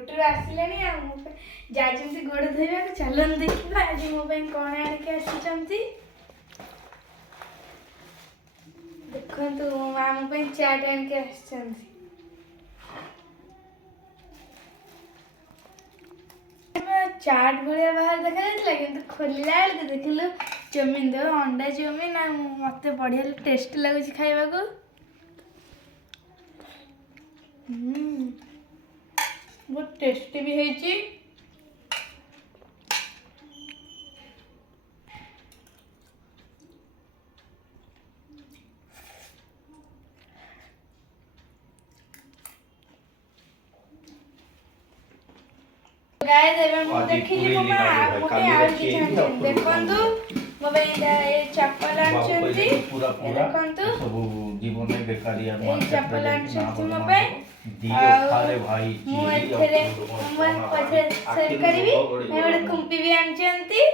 duty आसिले जाइछन्ति गोड़ धोइबा चलन देखिबा आज मो ପାଇଁ कोन आनिके आसिछन्ति देखंतु मो मामा ପାଇଁ चाट आनिके आसिछन्ति चाट भलिया बाहर देखा जाइतला किंतु खोलिला बेलके देखिलु चाउमिन दो अंडा चाउमिन आ मते बढ़िया टेस्ट लागुछि खाइबा को बहुत टेस्टी भी ହେଇଛି गाइस एबे मु देखिली ममा मोटे आउची छान देखंतु मोबे ए चप्पल आछंती देखंतु सब जीवन में बेकारिया ए चप्पल आछंती मोबे दियो खाले भाई मु एथरे मु पछे सेल करबी ए बडे कुंपी भी आछंती